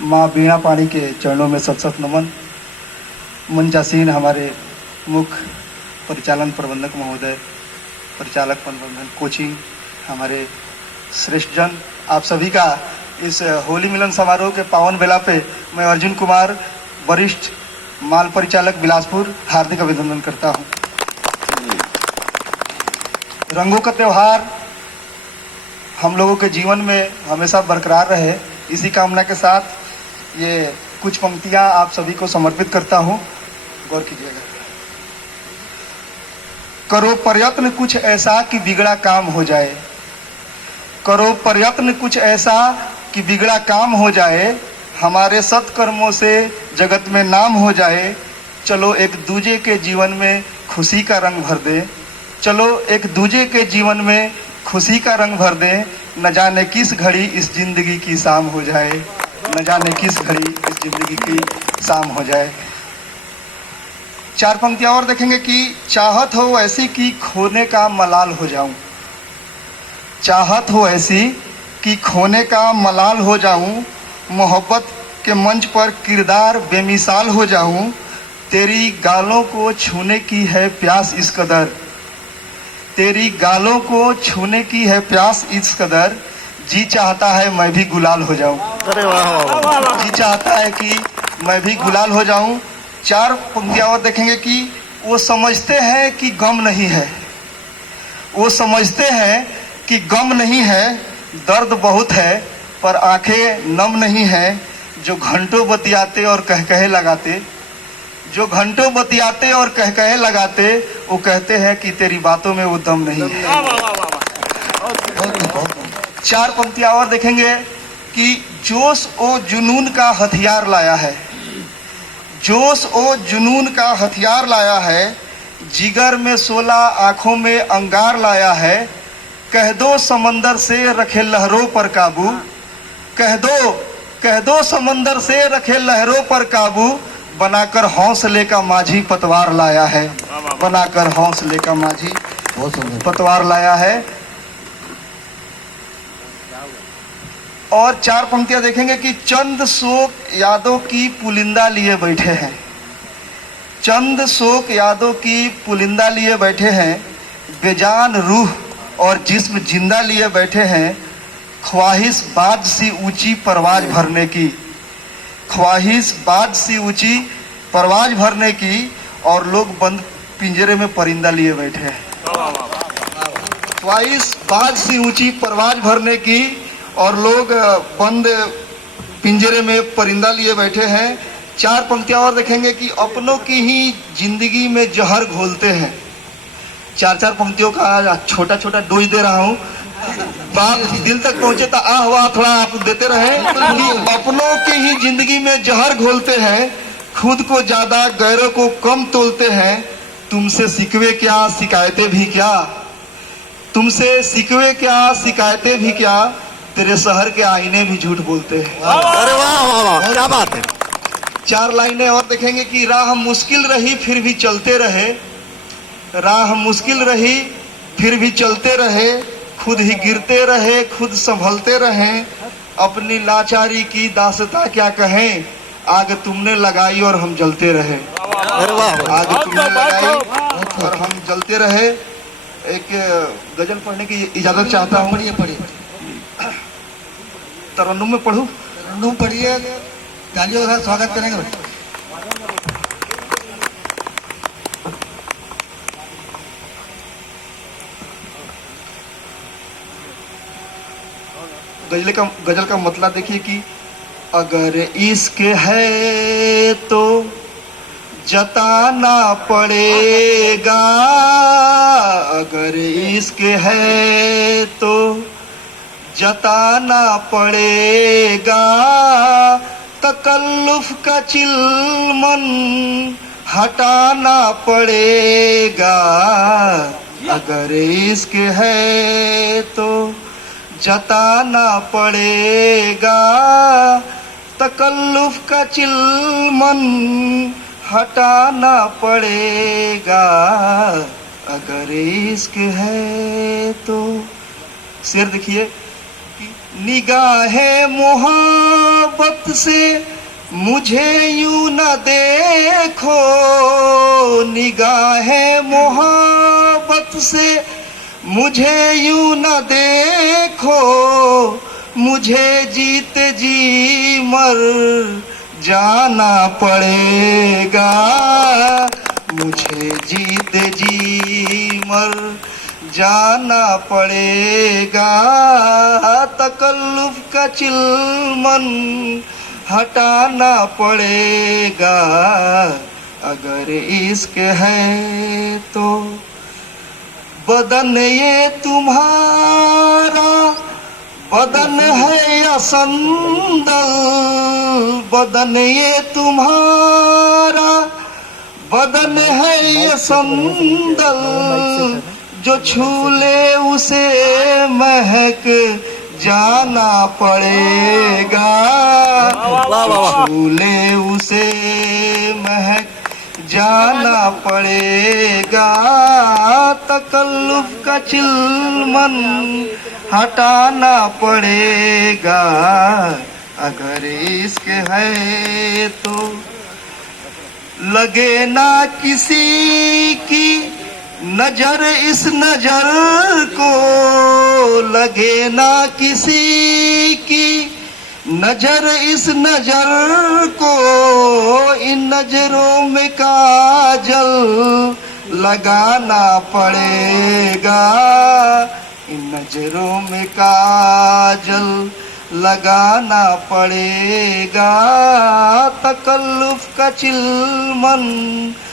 माँ बीणा पाणी के चरणों में सत सत नमन। मंचासीन हमारे मुख्य परिचालन प्रबंधक महोदय, परिचालक प्रबंधन कोचिंग, हमारे श्रेष्ठ जन, आप सभी का इस होली मिलन समारोह के पावन बेला पे मैं अर्जुन कुमार, वरिष्ठ माल परिचालक बिलासपुर, हार्दिक अभिनंदन करता हूँ। रंगों का त्यौहार हम लोगों के जीवन में हमेशा बरकरार रहे, इसी कामना के साथ ये कुछ पंक्तियां आप सभी को समर्पित करता हूं, गौर कीजिएगा। करो प्रयत्न कुछ ऐसा कि बिगड़ा काम हो जाए, करो प्रयत्न कुछ ऐसा कि बिगड़ा काम हो जाए, हमारे सत्कर्मों से जगत में नाम हो जाए। चलो एक दूजे के जीवन में खुशी का रंग भर दे, चलो एक दूजे के जीवन में खुशी का रंग भर दे। न जाने किस घड़ी इस जिंदगी की शाम हो जाए, न जाने किस घड़ी इस जिंदगी की शाम हो जाए। चार पंक्तियां और देखेंगे कि चाहत हो ऐसी कि खोने का मलाल हो जाऊं, चाहत हो ऐसी कि खोने का मलाल हो जाऊं, मोहब्बत के मंच पर किरदार बेमिसाल हो जाऊं। तेरी गालों को छूने की है प्यास इस कदर, तेरी गालों को छूने की है प्यास इस कदर। जी चाहता है मैं भी गुलाल हो जाऊं, अरे वाह, जी चाहता है कि मैं भी गुलाल हो जाऊं। चार पंक्तियां और देखेंगे कि वो समझते हैं कि गम नहीं है, वो समझते हैं कि गम नहीं है, दर्द बहुत है पर आंखें नम नहीं है। जो घंटों बतियाते और कहकहे लगाते, जो घंटों बतियाते और कहकहे लगाते, वो कहते हैं कि तेरी बातों में वो दम नहीं है। चार पंक्तियां और देखेंगे कि जोश ओ जुनून का हथियार लाया है, जोश ओ जुनून का हथियार लाया है। जिगर में 16 आंखों में अंगार लाया है। कह दो समंदर से रखे लहरों पर काबू, कह दो समंदर से रखे लहरों पर काबू। बनाकर हौसले का माझी पतवार लाया है, बनाकर हौसले का माझी पतवार लाया है। और चार पंक्तियां देखेंगे कि चंद शोक यादों की पुलिंदा लिए बैठे हैं, चंद शोक यादों की पुलिंदा लिए बैठे हैं। बेजान रूह और जिस्म जिंदा लिए बैठे हैं। ख्वाहिश बाज सी ऊंची परवाज भरने की, ख्वाहिश बाज सी ऊंची परवाज भरने की, और लोग बंद पिंजरे में परिंदा लिए बैठे हैं। ख्वाहिश बाज सी ऊंची परवाज भरने की, और लोग बंद पिंजरे में परिंदा लिए बैठे हैं। चार पंक्तियां और देखेंगे कि अपनों की ही जिंदगी में जहर घोलते हैं। चार चार पंक्तियों का छोटा छोटा डोज दे रहा हूँ, बात दिल तक पहुंचे तो आह वाह थोड़ा आप देते रहे। अपनों की ही जिंदगी में जहर घोलते हैं, खुद को ज्यादा गैरों को कम तोलते हैं। तुमसे सिकवे क्या शिकायतें भी क्या, तुमसे सिकवे क्या शिकायतें भी क्या, तेरे शहर के आईने भी झूठ बोलते हैं। अरे वाह वाह वाह, क्या बात है। चार लाइनें और देखेंगे कि राह मुश्किल रही फिर भी चलते रहे, राह मुश्किल रही फिर भी चलते रहे। खुद ही गिरते रहे, खुद संभलते रहे। अपनी लाचारी की दास्तां क्या कहें, आग तुमने लगाई और हम जलते रहे। आग तुमने लगाई और हम जलते रहे। एक गजल पढ़ने की इजाजत चाहता हूँ। पढ़िए पढ़िए, तरन्नुम में पढ़ूं? तरन्नुम पढ़िए, तालियों के साथ स्वागत करेंगे। गजल का मतलब देखिए कि अगर इश्क है तो जताना पड़ेगा, अगर इश्क है तो जताना पड़ेगा। तकल्लुफ का चिलमन हटाना पड़ेगा, अगर इश्क है तो जताना पड़ेगा। तकल्लुफ का चिलमन हटाना पड़ेगा, अगर इश्क है तो। शेर देखिए, निगाहे मोहब्बत मोहब्बत से मुझे यूं न देखो, निगाहें मोहब्बत से मुझे यूं न देखो, मुझे जीते जी मर जाना पड़ेगा, मुझे जीते जी मर जाना पड़ेगा। तकल्लुफ का चिलमन हटाना पड़ेगा, अगर इश्क है तो बदन ये तुम्हारा बदन है या संदल, बदन ये तुम्हारा बदन है या संदल, जो छू ले उसे महक जाना पड़ेगा, छू ले उसे महक जाना पड़ेगा। तकल्लुफ का चिलमन हटाना पड़ेगा, अगर इश्क है तो लगे ना किसी की नजर इस नजर को, लगे ना किसी की नजर इस नजर को, इन नजरों में काजल लगाना पड़ेगा, इन नजरों में काजल लगाना पड़ेगा। तकल्लुफ का चिलमन